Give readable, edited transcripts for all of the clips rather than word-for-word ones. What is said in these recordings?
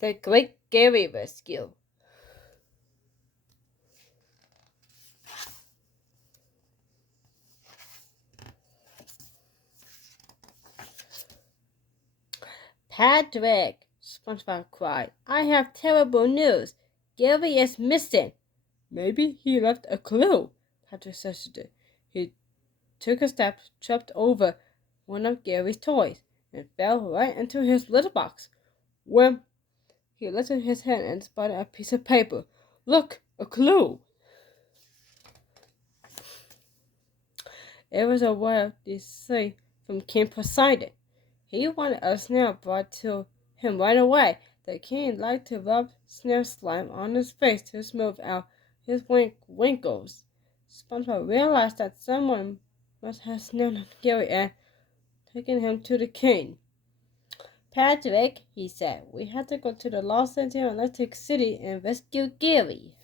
The Great Gary Rescue. Patrick, SpongeBob cried, I have terrible news. Gary is missing. Maybe he left a clue, Patrick suggested. He took a step, tripped over one of Gary's toys, and fell right into his litter box. When he lifted his hand and spotted a piece of paper. Look, a clue! It was a word they say from King Poseidon. He wanted a snail brought to him right away. The king liked to rub snail slime on his face to smooth out his wrinkles. SpongeBob realized that someone must have snailed Gary and taken him to the king. Patrick, he said, we have to go to the Lost City in Atlantic City and rescue Gary.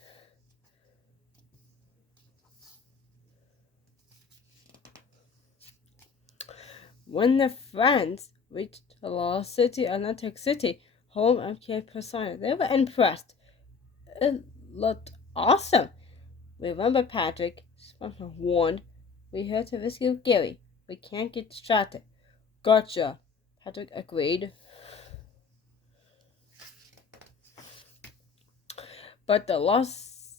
When the friends reached the Lost City, Atlantic City, home of King Poseidon, they were impressed. It looked awesome. Remember, Patrick, SpongeBob warned, we're here to rescue Gary. We can't get distracted. Gotcha, Patrick agreed. But the Lost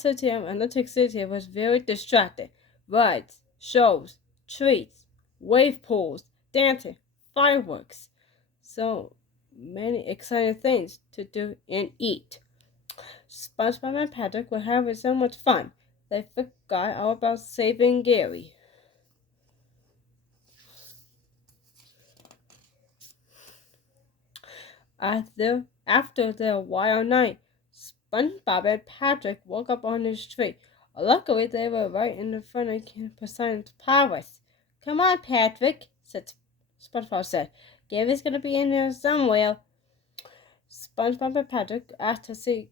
City of Atlantic City was very distracted. Rides, shows, treats, wave pools, dancing, fireworks. So many exciting things to do and eat. SpongeBob and Patrick were having so much fun, they forgot all about saving Gary. After their wild night, SpongeBob and Patrick woke up on the street. Luckily, they were right in front of King Poseidon's palace. Come on, Patrick, SpongeBob said. Gary's gonna be in there somewhere. SpongeBob and Patrick asked to see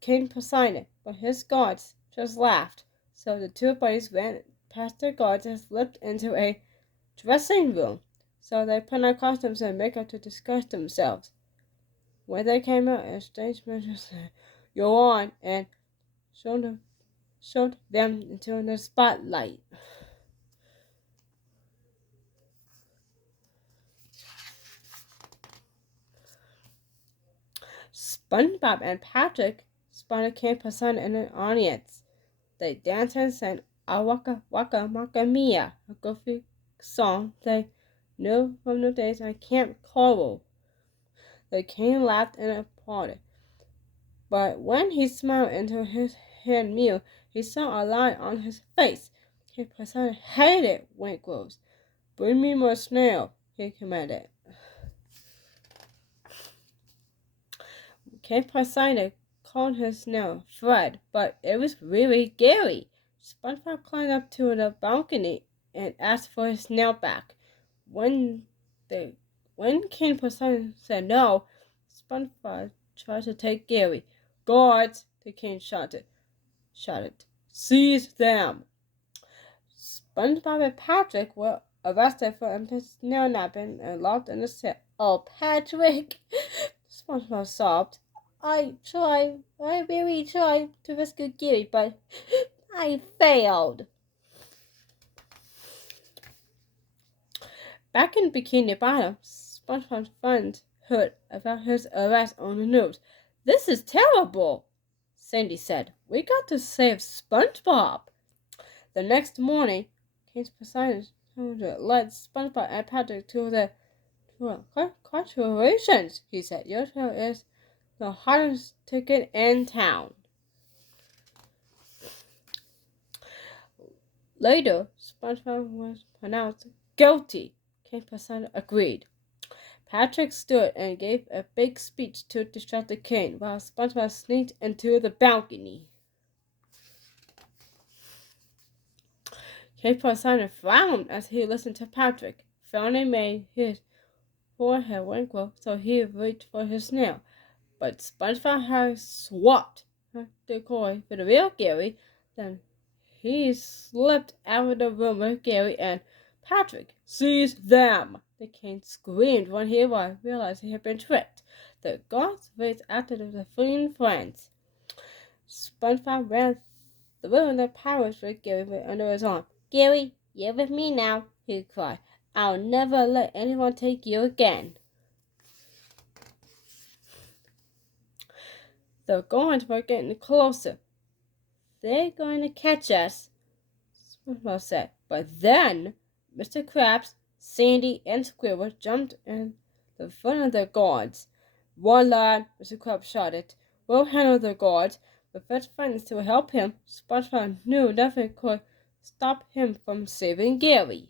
King Poseidon, but his guards just laughed. So the two buddies ran past their guards and slipped into a dressing room. So they put on costumes and makeup to disguise themselves. When they came out, a strange man said, "You're on," and showed them into the spotlight. SpongeBob and Patrick spotted King Poseidon in an audience. They danced and sang "A Waka Waka Maka Mia," a goofy song they knew from the days at Camp Coral. The king laughed and applauded. But when he smiled into his hand meal, he saw a line on his face. King Poseidon hated wrinkles. Bring me more snail, he commanded. King Poseidon called his snail Fred, but it was really Gary. SpongeBob climbed up to the balcony and asked for his snail back. When King Poseidon said no, SpongeBob tried to take Gary. Guards, the king shouted. Seize them! SpongeBob and Patrick were arrested for snail napping and locked in the cell. Oh, Patrick, SpongeBob sobbed. I really tried to rescue Gary, but I failed. Back in Bikini Bottom, SpongeBob's friends heard about his arrest on the news. This is terrible, Sandy said. We got to save SpongeBob. The next morning, King Poseidon led SpongeBob and Patrick to the congratulations, he said. Your show is the hottest ticket in town. Later, SpongeBob was pronounced guilty. King Poseidon agreed. Patrick stood and gave a big speech to distract the king, while SpongeBob sneaked into the balcony. King Poseidon frowned as he listened to Patrick. Frowning made his forehead wrinkle, so he reached for his snail. But SpongeBob had swapped the coin for the real Gary. Then he slipped out of the room with Gary and Patrick. Seize them, The king screamed when he realized he had been tricked. The guards raced after the fleeing friends. SpongeBob ran through the pirates with Gary under his arm. "Gary, you're with me now," he cried. "I'll never let anyone take you again." The guards were getting closer. "They're going to catch us," SpongeBob said. But then Mr. Krabs, Sandy, and Squidward jumped in the front of the guards. "One lad," Mr. Krabs shouted. "We'll handle the guards." With such friends to help him, SpongeBob knew nothing could stop him from saving Gary.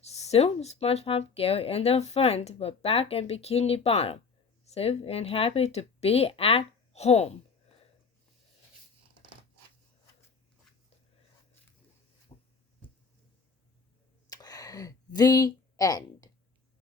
Soon SpongeBob, Gary, and their friends were back in Bikini Bottom, safe and happy to be at home. The end.